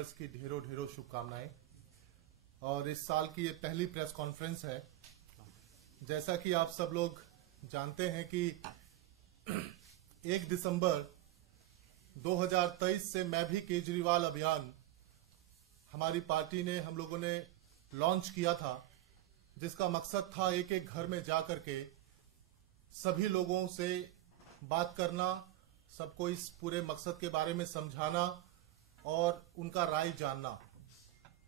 वर्ष की ढेरों ढेरों शुभकामनाएं। और इस साल की ये पहली प्रेस कॉन्फ्रेंस है। जैसा कि आप सब लोग जानते हैं कि 1 दिसंबर 2023 से मैं भी केजरीवाल अभियान हमारी पार्टी ने हम लोगों ने लॉन्च किया था, जिसका मकसद था एक एक घर में जाकर के सभी लोगों से बात करना, सबको इस पूरे मकसद के बारे में समझाना और उनका राय जानना।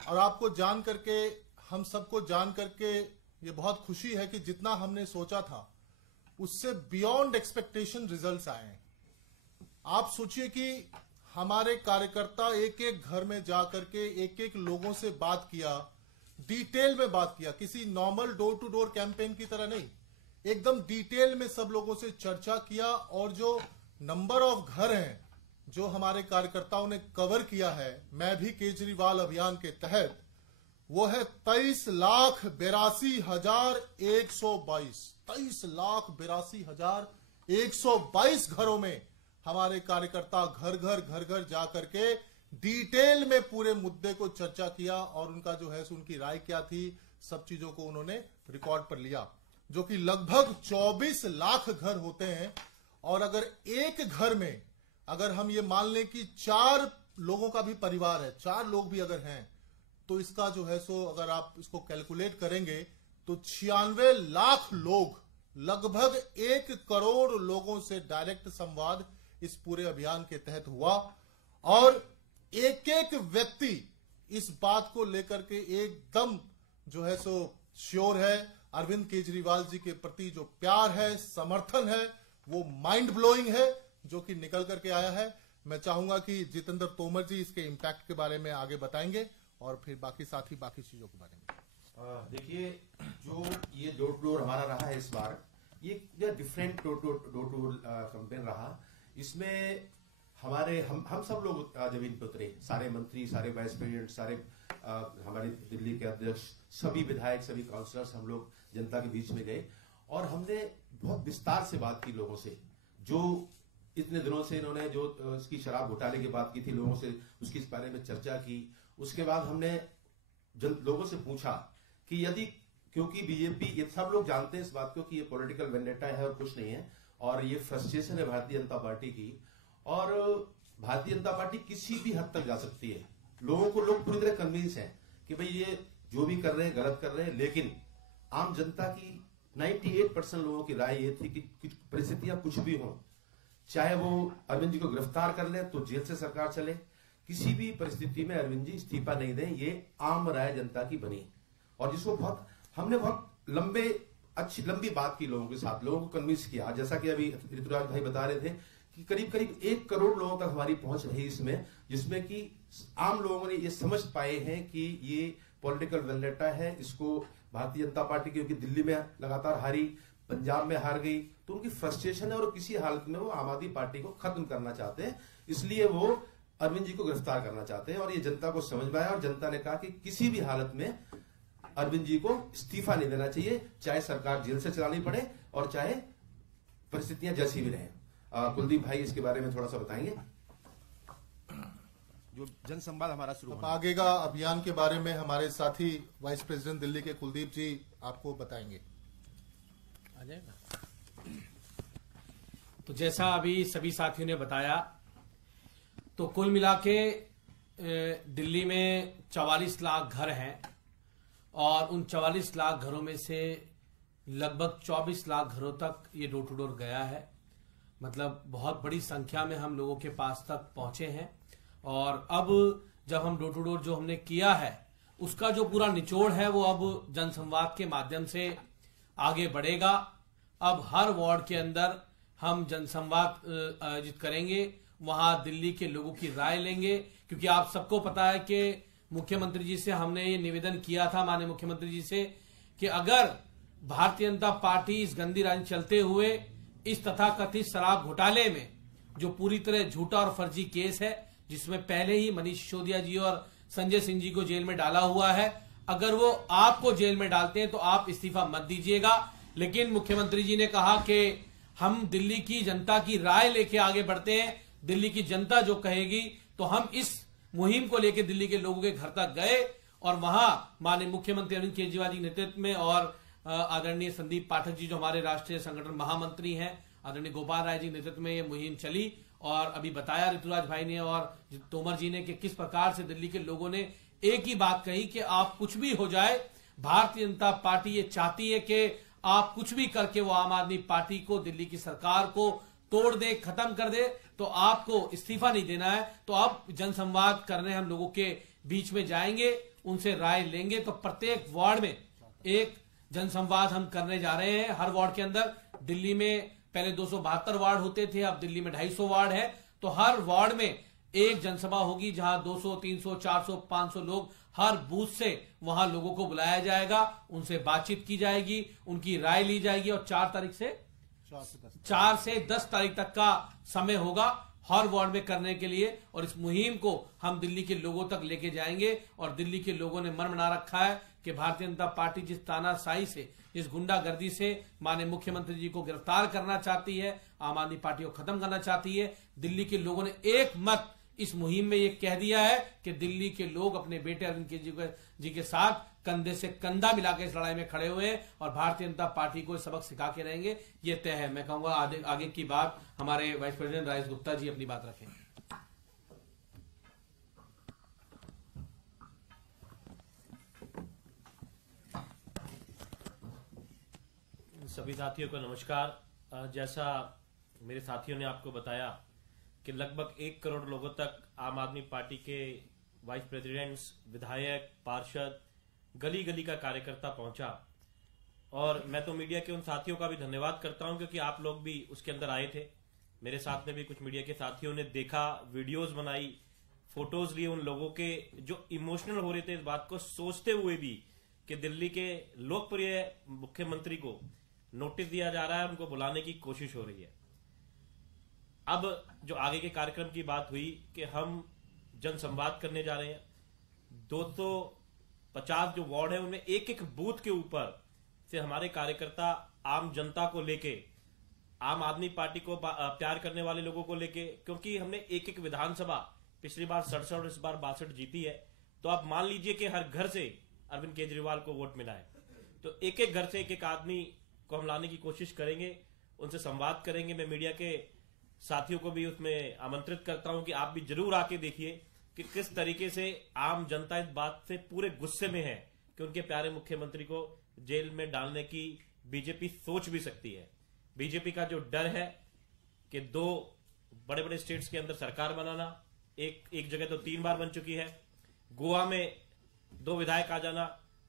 और आपको जान करके, हम सबको जान करके ये बहुत खुशी है कि जितना हमने सोचा था उससे बियॉन्ड एक्सपेक्टेशन रिजल्ट्स आए हैं। आप सोचिए कि हमारे कार्यकर्ता एक एक घर में जाकर के एक एक लोगों से बात किया, डिटेल में बात किया, किसी normal door to door campaign की तरह नहीं, एकदम डिटेल में सब लोगों से चर्चा किया। और जो नंबर ऑफ घर हैं जो हमारे कार्यकर्ताओं ने कवर किया है मैं भी केजरीवाल अभियान के तहत, वो है 23,82,122। 23,82,122 घरों में हमारे कार्यकर्ता घर घर जाकर के डिटेल में पूरे मुद्दे को चर्चा किया और उनका जो है उनकी राय क्या थी, सब चीजों को उन्होंने रिकॉर्ड पर लिया, जो कि लगभग 24 लाख घर होते हैं। और अगर एक घर में अगर हम ये मान लें कि 4 लोगों का भी परिवार है, 4 लोग भी अगर हैं, तो इसका जो है अगर आप इसको कैलकुलेट करेंगे तो 96 लाख लोग, लगभग 1 करोड़ लोगों से डायरेक्ट संवाद इस पूरे अभियान के तहत हुआ। और एक एक व्यक्ति इस बात को लेकर के एकदम जो है श्योर है, अरविंद केजरीवाल जी के प्रति जो प्यार है, समर्थन है, वो माइंड ब्लोइंग है, जो कि निकल करके आया है। मैं चाहूंगा कि जितेंद्र तोमर जी इसके इम्पैक्ट के बारे में आगे बताएंगे और फिर बाकी साथी बाकी चीजों के बारे में। देखिए, जो ये डोर टू डोर हमारा रहा है इस बार, ये different door to door campaign रहा। इसमें हमारे हम सब लोग जमीन पर उतरे, सारे मंत्री, सारे वाइस प्रेसिडेंट, सारे हमारे दिल्ली के अध्यक्ष, सभी विधायक, सभी काउंसलर्स, हम लोग जनता के बीच में गए और हमने बहुत विस्तार से बात की लोगों से, जो इतने दिनों से इन्होंने जो इसकी शराब घोटाले की बात की थी, लोगों से उसकी इस बारे में चर्चा की। उसके बाद हमने लोगों से पूछा कि यदि, क्योंकि बीजेपी, ये सब लोग जानते हैं इस बात को कि ये पॉलिटिकल वेंडेटा है और कुछ नहीं है, और ये फ्रस्ट्रेशन है भारतीय जनता पार्टी की, और भारतीय जनता पार्टी किसी भी हद तक जा सकती है। लोगों को, लोग पूरी तरह कन्विंस हैं कि भाई ये जो भी कर रहे हैं गलत कर रहे हैं, लेकिन आम जनता की 98% लोगों की राय ये थी कि परिस्थितियां कुछ भी हों, चाहे वो अरविंद जी को गिरफ्तार कर ले तो जेल से सरकार चले, किसी भी परिस्थिति में अरविंद जी इस्तीफा नहीं दें, ये आम राय जनता की बनी। और जिसको हमने बहुत लंबी बात की लोगों के साथ, लोगों को कन्विंस किया। जैसा कि अभी ऋतुराज भाई बता रहे थे कि करीब 1 करोड़ लोगों तक हमारी पहुंच रही इसमें, जिसमें कि आम लोगों ने ये समझ पाए हैं कि ये पॉलिटिकल वेंडेटा है। इसको भारतीय जनता पार्टी, क्योंकि दिल्ली में लगातार हारी, पंजाब में हार गई, तो उनकी फ्रस्ट्रेशन है और किसी हालत में वो आम आदमी पार्टी को खत्म करना चाहते हैं, इसलिए वो अरविंद जी को गिरफ्तार करना चाहते हैं। और ये जनता को समझ में आया और जनता ने कहा कि किसी भी हालत में अरविंद जी को इस्तीफा नहीं देना चाहिए, चाहे सरकार जेल से चलानी पड़े और चाहे परिस्थितियां जैसी भी रहें। कुलदीप भाई इसके बारे में थोड़ा सा बताएंगे। जो जनसंवाद हमारा शुरू होगा, आगे का अभियान के बारे में हमारे साथी वाइस प्रेसिडेंट दिल्ली के कुलदीप जी आपको बताएंगे। आ जाएगा। तो जैसा अभी सभी साथियों ने बताया, तो कुल मिला के दिल्ली में 44 लाख घर हैं और उन 44 लाख घरों में से लगभग 24 लाख घरों तक ये डोर टू डोर गया है। मतलब बहुत बड़ी संख्या में हम लोगों के पास तक पहुंचे हैं। और अब जब हम डोर टू डोर जो हमने किया है उसका जो पूरा निचोड़ है वो अब जनसंवाद के माध्यम से आगे बढ़ेगा। अब हर वार्ड के अंदर हम जनसंवाद आयोजित करेंगे, वहां दिल्ली के लोगों की राय लेंगे, क्योंकि आप सबको पता है कि मुख्यमंत्री जी से हमने ये निवेदन किया था, माननीय मुख्यमंत्री जी से, कि अगर भारतीय जनता पार्टी इस गंदी राजनीति चलते हुए इस तथाकथित शराब घोटाले में, जो पूरी तरह झूठा और फर्जी केस है, जिसमें पहले ही मनीष सिसोदिया जी और संजय सिंह जी को जेल में डाला हुआ है, अगर वो आपको जेल में डालते हैं तो आप इस्तीफा मत दीजिएगा। लेकिन मुख्यमंत्री जी ने कहा कि हम दिल्ली की जनता की राय लेके आगे बढ़ते हैं, दिल्ली की जनता जो कहेगी तो हम इस मुहिम को लेकर दिल्ली के लोगों के घर तक गए और वहां माननीय मुख्यमंत्री अरविंद केजरीवाल जी के नेतृत्व में और आदरणीय संदीप पाठक जी जो हमारे राष्ट्रीय संगठन महामंत्री हैं, आदरणीय गोपाल राय जी के नेतृत्व में ये मुहिम चली। और अभी बताया ऋतुराज भाई ने और तोमर जी ने कि किस प्रकार से दिल्ली के लोगों ने एक ही बात कही कि आप कुछ भी हो जाए, भारतीय जनता पार्टी ये चाहती है कि आप कुछ भी करके वो आम आदमी पार्टी को, दिल्ली की सरकार को तोड़ दे, खत्म कर दे, तो आपको इस्तीफा नहीं देना है। तो अब जनसंवाद करने हम लोगों के बीच में जाएंगे, उनसे राय लेंगे। तो प्रत्येक वार्ड में एक जनसंवाद हम करने जा रहे हैं। हर वार्ड के अंदर, दिल्ली में पहले 272 वार्ड होते थे, अब दिल्ली में 250 वार्ड है। तो हर वार्ड में एक जनसभा होगी जहां 200, 300, 400, 500 लोग हर बूथ से वहां लोगों को बुलाया जाएगा, उनसे बातचीत की जाएगी, उनकी राय ली जाएगी और 4 से 10 तारीख तक का समय होगा हर वार्ड में करने के लिए। और इस मुहिम को हम दिल्ली के लोगों तक लेके जाएंगे। और दिल्ली के लोगों ने मन बना रखा है कि भारतीय जनता पार्टी जिस तानाशाही से, जिस गुंडागर्दी से माननीय मुख्यमंत्री जी को गिरफ्तार करना चाहती है, आम आदमी पार्टी को खत्म करना चाहती है, दिल्ली के लोगों ने एक मत इस मुहिम में ये कह दिया है कि दिल्ली के लोग अपने बेटे अरविंद केजरीवाल जी के साथ कंधे से कंधा मिलाकर इस लड़ाई में खड़े हुए हैं और भारतीय जनता पार्टी को सबक सिखा के रहेंगे, ये तय है। मैं कहूंगा आगे की बात हमारे वाइस प्रेसिडेंट राजेश गुप्ता जी अपनी बात रखें। सभी साथियों को नमस्कार। जैसा मेरे साथियों ने आपको बताया कि लगभग 1 करोड़ लोगों तक आम आदमी पार्टी के वाइस प्रेसिडेंट्स, विधायक, पार्षद, गली गली का कार्यकर्ता पहुंचा। और मैं तो मीडिया के उन साथियों का भी धन्यवाद करता हूं क्योंकि आप लोग भी उसके अंदर आए थे। मेरे साथ में भी कुछ मीडिया के साथियों ने देखा, वीडियोस बनाई, फोटोज लिए उन लोगों के जो इमोशनल हो रहे थे, इस बात को सोचते हुए भी कि दिल्ली के लोकप्रिय मुख्यमंत्री को नोटिस दिया जा रहा है, उनको बुलाने की कोशिश हो रही है। अब जो आगे के कार्यक्रम की बात हुई कि हम जनसंवाद करने जा रहे हैं। 250 जो वार्ड है उनमें एक एक बूथ के ऊपर से हमारे कार्यकर्ता आम जनता को लेके, आम आदमी पार्टी को प्यार करने वाले लोगों को लेके, क्योंकि हमने एक एक विधानसभा पिछली बार 67 और इस बार 62 जीती है, तो आप मान लीजिए कि हर घर से अरविंद केजरीवाल को वोट मिला है। तो एक एक घर से एक एक आदमी को हम लाने की कोशिश करेंगे, उनसे संवाद करेंगे। मैं मीडिया के साथियों को भी उसमें आमंत्रित करता हूं कि आप भी जरूर आके देखिए कि किस तरीके से आम जनता इस बात से पूरे गुस्से में है कि उनके प्यारे मुख्यमंत्री को जेल में डालने की बीजेपी सोच भी सकती है। बीजेपी का जो डर है कि 2 बड़े बड़े स्टेट्स के अंदर सरकार बनाना, एक जगह तो 3 बार बन चुकी है, गोवा में 2 विधायक आ जाना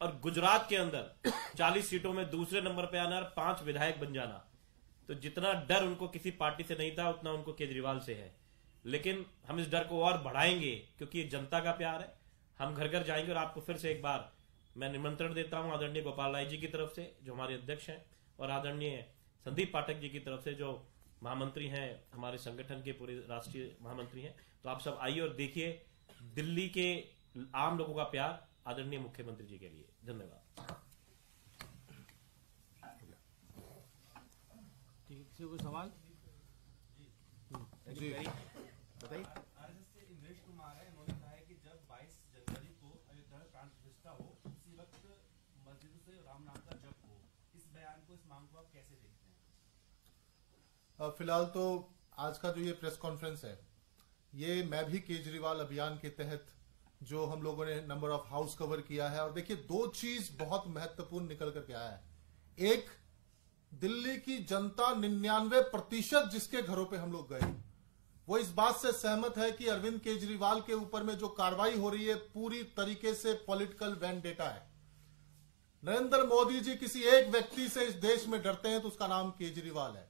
और गुजरात के अंदर 40 सीटों में दूसरे नंबर पे आना और 5 विधायक बन जाना। तो जितना डर उनको किसी पार्टी से नहीं था उतना उनको केजरीवाल से है। लेकिन हम इस डर को और बढ़ाएंगे क्योंकि ये जनता का प्यार है। हम घर घर जाएंगे और आपको फिर से एक बार मैं निमंत्रण देता हूं आदरणीय गोपाल राय जी की तरफ से जो हमारे अध्यक्ष हैं और आदरणीय संदीप पाठक जी की तरफ से जो महामंत्री हैं, हमारे संगठन के पूरे राष्ट्रीय महामंत्री हैं। तो आप सब आइए और देखिए दिल्ली के आम लोगों का प्यार आदरणीय मुख्यमंत्री जी के लिए। धन्यवाद। किसी को सवाल? जी बताइए। आरएसएस से इमरेश कुमार है, उन्होंने कहा है कि जब 22 जनवरी को अयोध्या में प्राण प्रतिष्ठा हो उसी वक्त मस्जिद से राम नाम का जप हो। इस बयान को, इस मांग को आप कैसे देखते हैं? फिलहाल तो आज का जो ये प्रेस कॉन्फ्रेंस है, ये मैं भी केजरीवाल अभियान के तहत जो हम लोगों ने नंबर ऑफ हाउस कवर किया है। और देखिए 2 चीज बहुत महत्वपूर्ण निकल करके आया है। एक, दिल्ली की जनता 99% जिसके घरों पे हम लोग गए वो इस बात से सहमत है कि अरविंद केजरीवाल के ऊपर में जो कार्रवाई हो रही है पूरी तरीके से पॉलिटिकल वेंडेटा है। नरेंद्र मोदी जी किसी एक व्यक्ति से इस देश में डरते हैं तो उसका नाम केजरीवाल है।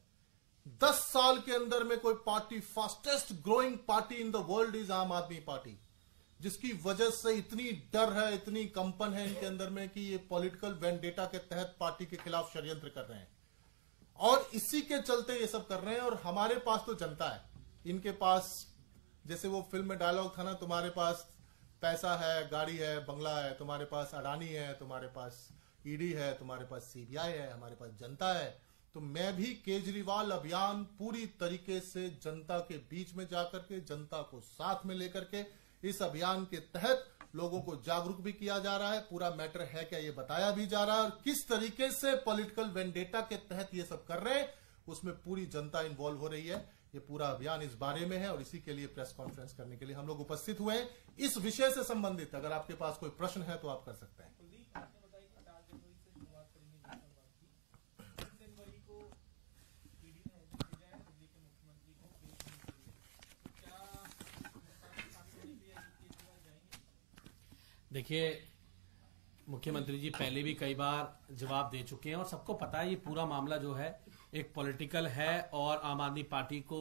10 साल के अंदर में कोई party, fastest growing party in the world is आम आदमी पार्टी, जिसकी वजह से इतनी डर है, इतनी कंपन है इनके अंदर में कि ये पॉलिटिकल वेंडेटा के तहत पार्टी के खिलाफ षड्यंत्र कर रहे हैं और इसी के चलते ये सब कर रहे हैं। और हमारे पास तो जनता है, इनके पास जैसे वो फिल्म में डायलॉग था ना, तुम्हारे पास पैसा है, गाड़ी है, बंगला है, तुम्हारे पास अडानी है, तुम्हारे पास ईडी है, तुम्हारे पास सीबीआई है, हमारे पास जनता है। तो मैं भी केजरीवाल अभियान पूरी तरीके से जनता के बीच में जाकर के, जनता को साथ में लेकर के इस अभियान के तहत लोगों को जागरूक भी किया जा रहा है, पूरा मैटर है क्या ये बताया भी जा रहा है, और किस तरीके से पॉलिटिकल वेंडेटा के तहत ये सब कर रहे हैं उसमें पूरी जनता इन्वॉल्व हो रही है। ये पूरा अभियान इस बारे में है और इसी के लिए प्रेस कॉन्फ्रेंस करने के लिए हम लोग उपस्थित हुए हैं। इस विषय से संबंधित अगर आपके पास कोई प्रश्न है तो आप कर सकते हैं। कुलदीप, आपने बताया कि 4 जनवरी से शुरुआत करेंगे जनसंवाद की। 3 जनवरी को ईडी ने नोटिस भेजा है दिल्ली के मुख्यमंत्री को पेश होने के लिए। क्या मुख्तार शामिल होने के लिए केजरीवाल जाएंगे? देखिए, मुख्यमंत्री जी पहले भी कई बार जवाब दे चुके हैं और सबको पता है ये पूरा मामला जो है एक पॉलिटिकल है और आम आदमी पार्टी को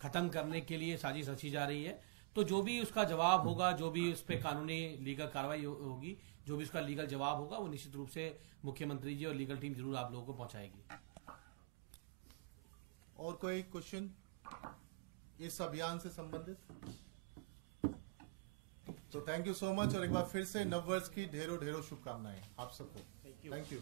खत्म करने के लिए साजिश रची जा रही है। तो जो भी उसका जवाब होगा, जो भी उस पर कानूनी लीगल कार्रवाई होगी, जो भी उसका लीगल जवाब होगा, वो निश्चित रूप से मुख्यमंत्री जी और लीगल टीम जरूर आप लोगों को पहुंचाएगी। और कोई क्वेश्चन इस अभियान से संबंधित? तो थैंक यू सो मच और एक बार फिर से नववर्ष की ढेरों ढेरों शुभकामनाएं आप सबको। Thank you.